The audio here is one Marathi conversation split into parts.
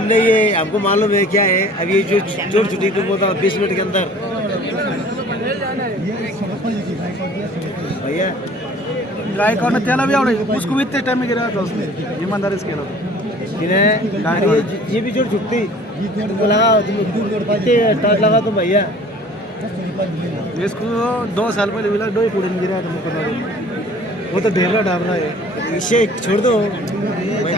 टाइम नहीं है, हमको मालूम है क्या है। अब ये जो चोर छुट्टी तुम बोलता 20 मिनट के अंदर भैया गाय का त्याला भी आवड़े उसको भी इतने टाइम में गिरा था उसने ईमानदारी से खेला ये भी चोर छुट्टी तुमको लगा तुम टाट लगा तुम भैया इसको 2 साल पहले मिला 2 ही फुड़न गिरा था मुकदमा वो तो ढेबरा डाबरा है इसे छोड़ दो भाई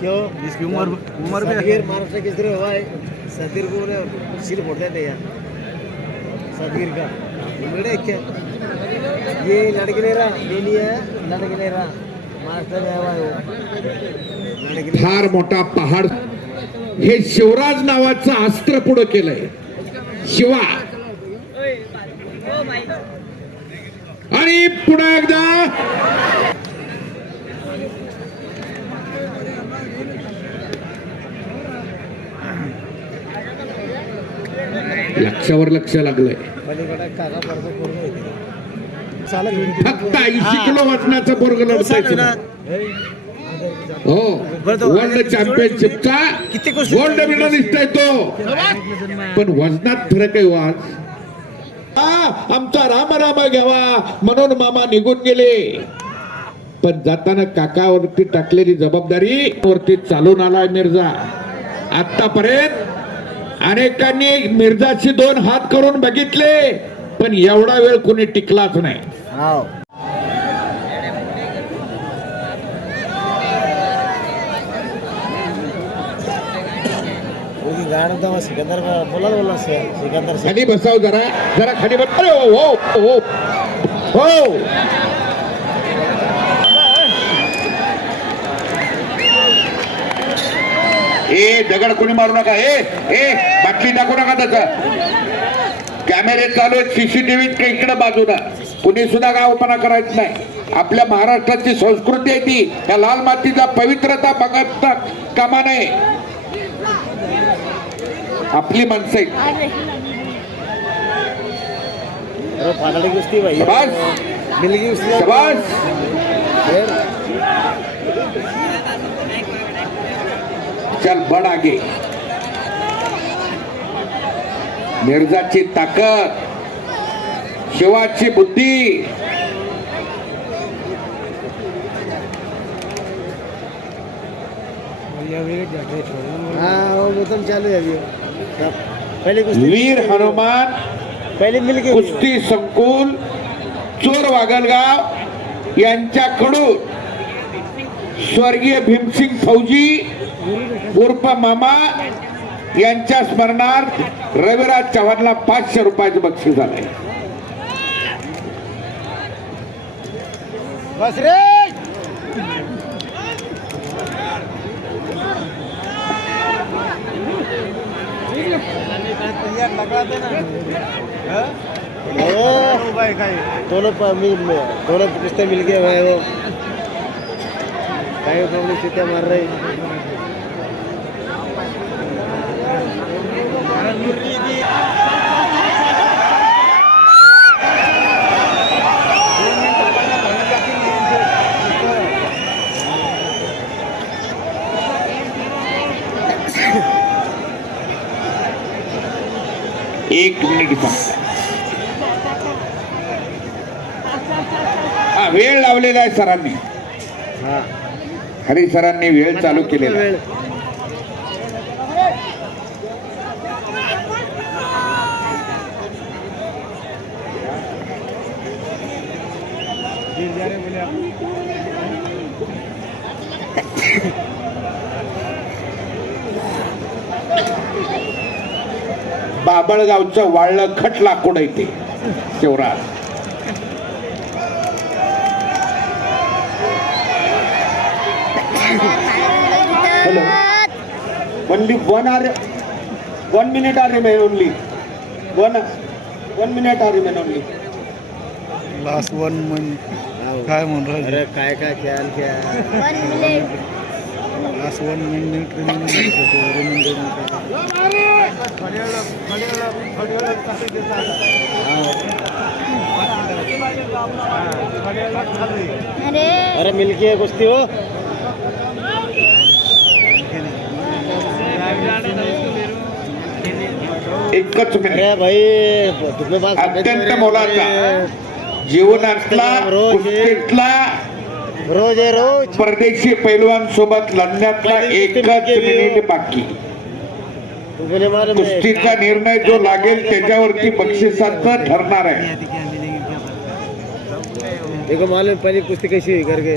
क्यों इसकी उम्र भी महाराष्ट्र किस तरह हुआ है सदगीर को सिर फोड़ देते यार सदगीर का बेटे क्या ये लड़के ले रहा ये नहीं है लड़के ले रहा महाराष्ट्र में आया है फार मोठा पहाड हे शिवराज नावाचं अस्त्र पुढे केलंय शिवा आणि पुन्हा एकदा लक्षावर लक्ष लागलंय फक्त 80 किलो वजनाचं पोरग लढतंय हो वर्ल्ड चॅम्पियनशिपचा गोल्ड मेडलिस्ट आहे तो पण वजनात फरक आहे वाज आमचा राम घ्यावा म्हणून मामा निघून गेले पण जाताना काकावरती टाकलेली जबाबदारी वरती चालून आलाय मिर्झा आतापर्यंत अनेकांनी मिर्झाची 2 हात करून बघितले पण एवढा वेळ कोणी टिकलाच नाही सिकंदर बोला सिकंदर खाली बसाव जरा खाली बस हो हो हो ए दगड कोणी मारू नका ए बाटली टाकू नका त्याचा कॅमेरे चालू आहेत सीसीटीव्ही इकडे बाजूला कुणी सुद्धा गावपणा करायचं नाही आपल्या महाराष्ट्राची संस्कृती आहे ती या लाल मातीचा पवित्रता बघता कामा नये आपली माणसं पातळी कुस्ती भाई मिलगी शाबास चल बड आगे मिर्झाची ताकद शिवाची बुद्धी हाँ वो तो चालू है अभी पहले वीर हनुमान पहले मिलके कुस्ती संकुल चोर वागलगाव यांच्याकडून स्वर्गीय भीमसिंग फौजी उर्फ मामा यांच्या स्मरणार्थ रविराज चव्हाणला 500 रुपयाचं बक्षीस झालंय बस रे दोनों कुश्ते मिल गए भाई वो सीते मार रही एक मिनिट फक्त वेळ लावलेला आहे सरांनी हरी सरांनी वेळ चालू केलेला आहे बाबळगावचं वाळलं खट लाकूड आहे ते Shivraj hello only 1 minute are remain only 1 minute are remain only last 1 month काय म्हणून अरे काय क्या 1 minute लास्ट 1 मिनिट रिमेनिंग अरे मिलके कुश्ती हो एकच मिनिट अरे भाई तुम्ही बात अत्यंत मोलाचा जीवनातला कुस्तीतला रोज आहे रोज परदेशी पैलवान सोबत लढण्यातला एकच मिनिट बाकी तुम्ही नाही मालूम है. कुस्तीचा निर्णय जो लागेल त्याच्यावरती बक्षिसाचं ठरणार आहे देखो मालूम है पहली कुश्ती कैसी हुई करके